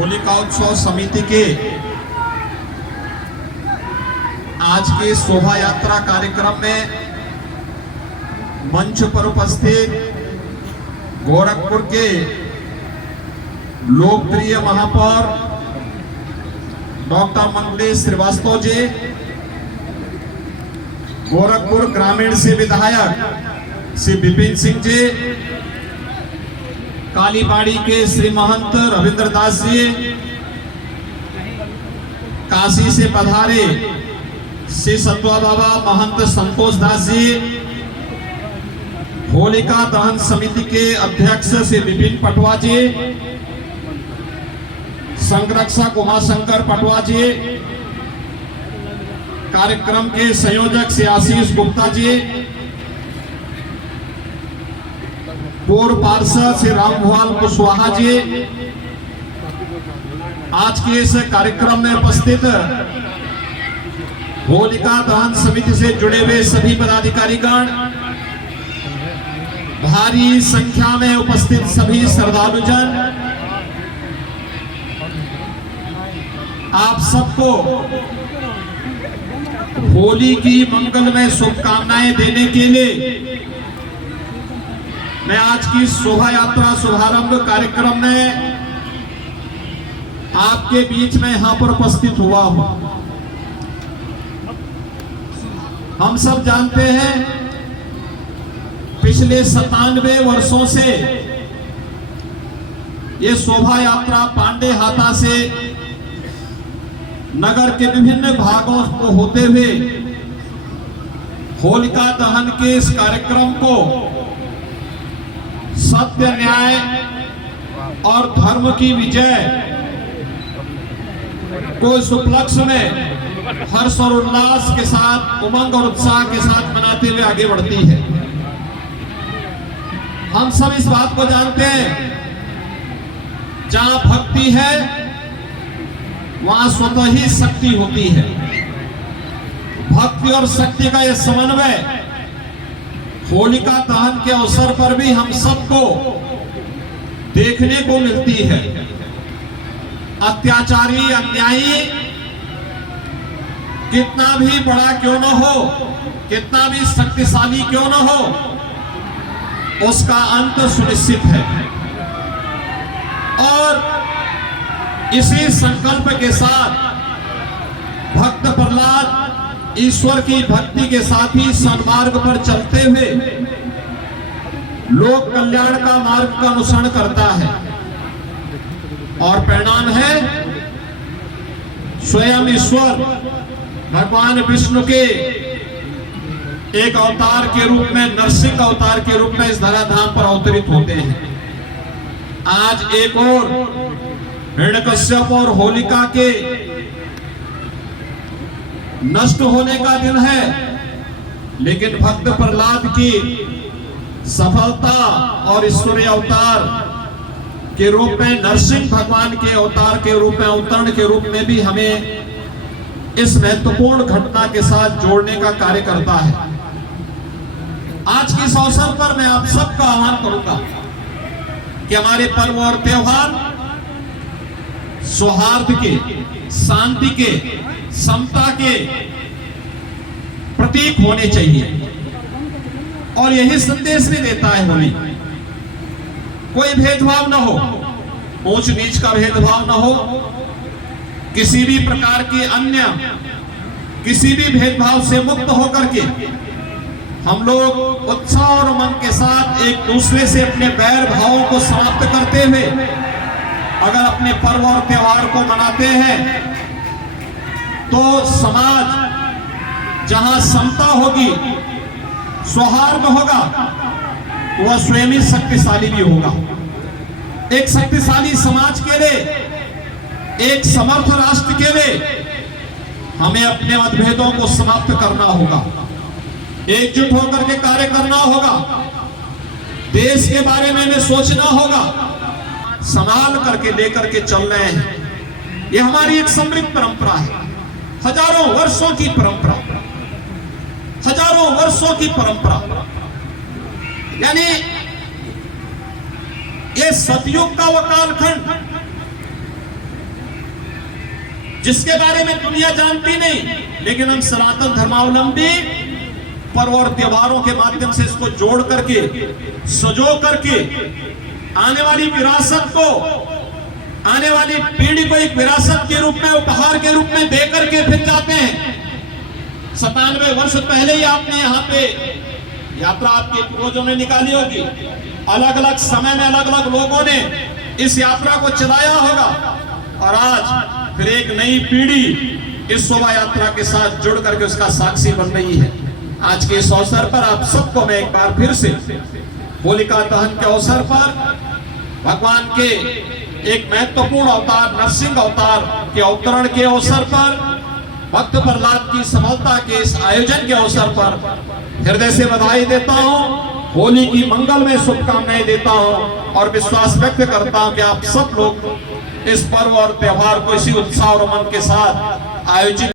होलिका उत्सव समिति के आज के शोभा यात्रा कार्यक्रम में मंच पर उपस्थित गोरखपुर के लोकप्रिय महापौर डॉक्टर मंगलेश श्रीवास्तव जी, गोरखपुर ग्रामीण से विधायक श्री विपिन सिंह जी, कालीबाड़ी के श्री महंत रविंद्र दास जी, काशी से पधारे श्री सत्वा बाबा महंत संतोष दास जी, होलिका दहन समिति के अध्यक्ष श्री विपिन पटवा जी, संरक्षक उमाशंकर पटवा जी, कार्यक्रम के संयोजक श्री आशीष गुप्ता जी, पूर्व पार्षद श्री रामभुआल कुशवाहा जी, आज के इस कार्यक्रम में उपस्थित होलिका दहन समिति से जुड़े हुए सभी पदाधिकारीगण, भारी संख्या में उपस्थित सभी श्रद्धालुजन, आप सबको होली की मंगलमय शुभकामनाएं देने के लिए मैं आज की शोभा यात्रा शुभारंभ कार्यक्रम में आपके बीच में यहां पर उपस्थित हुआ हूं। हम सब जानते हैं पिछले 97 वर्षों से ये शोभा यात्रा पांडे हाता से नगर के विभिन्न भागों को होते हुए होलिका दहन के इस कार्यक्रम को सत्य, न्याय और धर्म की विजय को इस उपलक्ष्य में हर्ष और उल्लास के साथ, उमंग और उत्साह के साथ मनाते हुए आगे बढ़ती है। हम सब इस बात को जानते हैं, जहां भक्ति है वहां स्वतः ही शक्ति होती है। भक्ति और शक्ति का यह समन्वय होलिका दहन के अवसर पर भी हम सबको देखने को मिलती है। अत्याचारी, अन्यायी कितना भी बड़ा क्यों न हो, कितना भी शक्तिशाली क्यों न हो, उसका अंत सुनिश्चित है। और इसी संकल्प के साथ भक्त प्रहलाद ईश्वर की भक्ति के साथ ही सन्मार्ग पर चलते हुए लोक कल्याण का मार्ग का अनुसरण करता है, और परिणाम है स्वयं ईश्वर भगवान विष्णु के एक अवतार के रूप में, नरसिंह अवतार के रूप में इस धराधाम पर अवतरित होते हैं। आज एक और हिरण्यकश्यप और होलिका के नष्ट होने का दिन है, लेकिन भक्त प्रहलाद की सफलता और ईश्वरीय अवतार के रूप में, नरसिंह भगवान के अवतार के रूप में, अवतरण के रूप में भी हमें इस महत्वपूर्ण घटना के साथ जोड़ने का कार्य करता है। आज के इस अवसर पर मैं आप सबका आह्वान करूंगा कि हमारे पर्व और त्योहार सौहार्द के, शांति के, समता के प्रतीक होने चाहिए, और यही संदेश भी देता है होली। कोई भेदभाव न हो, ऊंच नीच का भेदभाव न हो, किसी भी प्रकार की अन्य किसी भी भेदभाव से मुक्त होकर के हम लोग उत्साह और उमंग के साथ एक दूसरे से अपने बैर भावों को समाप्त करते हुए अगर अपने पर्व और त्योहार को मनाते हैं तो समाज जहां समता होगी, सौहार्द होगा, वह स्वयं ही शक्तिशाली भी होगा। एक शक्तिशाली समाज के लिए, एक समर्थ राष्ट्र के लिए हमें अपने मतभेदों को समाप्त करना होगा, एकजुट होकर के कार्य करना होगा, देश के बारे में हमें सोचना होगा, संभाल करके लेकर के चल रहे हैं। यह हमारी एक समृद्ध परंपरा है, हजारों वर्षों की परंपरा, हजारों वर्षों की परंपरा। यानी ये सतयुग का वह कालखंड जिसके बारे में दुनिया जानती नहीं, लेकिन हम सनातन धर्मावलंबी पर्व और त्योहारों के माध्यम से इसको जोड़ करके, सजो करके आने वाली विरासत को, आने वाली पीढ़ी को एक विरासत के रूप में, उपहार के रूप में दे करके फिर जाते हैं। 97 वर्ष पहले ही आपने यहाँ पे यात्रा आपके पूर्वजों ने निकाली होगी। अलग अलग समय में अलग अलग लोगों ने इस यात्रा को चलाया होगा, और आज फिर एक नई पीढ़ी इस शोभा यात्रा के साथ जुड़ करके उसका साक्षी बन रही है। आज के इस अवसर पर आप सबको मैं एक बार फिर से होलिका दहन के अवसर पर भगवान के एक महत्वपूर्ण अवतार नरसिंह अवतार के अवतरण के अवसर पर, भक्त प्रहलाद की सफलता के इस आयोजन के अवसर पर हृदय से बधाई देता हूं, होली की मंगल में शुभकामनाएं देता हूं और विश्वास व्यक्त करता हूं कि आप सब लोग इस पर्व और त्योहार को इसी उत्साह और उमंग के साथ आयोजित